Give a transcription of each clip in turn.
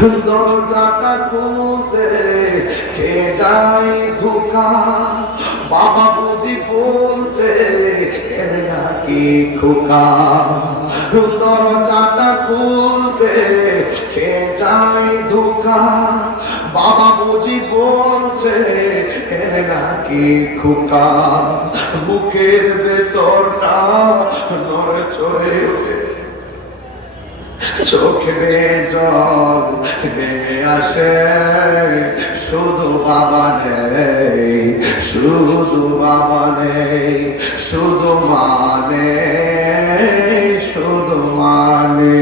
দরজাটা খুলতে কে যায় ধোকা, বাবা বুঝি বলছে এর নাকি খোকা। দরজাটা খুলতে কে যায় ধোকা, বাবা বুঝি বলছে এর নাকি খোকা। বুকের ভেতরটা নড়ে চড়ে ওঠে, চোখে জল নেমে আসে, শুধু বাবা নেই, শুধু বাবা নেই, শুধু মানে, শুধু মানে।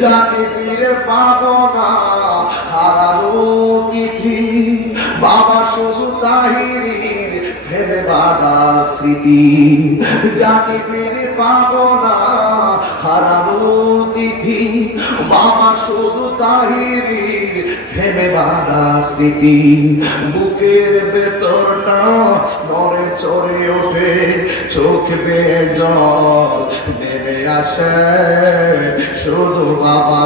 যাকে ফিরে পাবো না হারানো তিথি, বাবা শুধু তাহিরির ফেলে বাঁধা স্মৃতি। যাকে ফিরে পাবো না হারানো তিথি, বাবা শুধু তাহিরির ফেলে বাঁধা স্মৃতি। বুকের ভেতরটা নড়ে চড়ে ওঠে, চোখ বেয়ে জল নেমে আসে, শুধু বাবা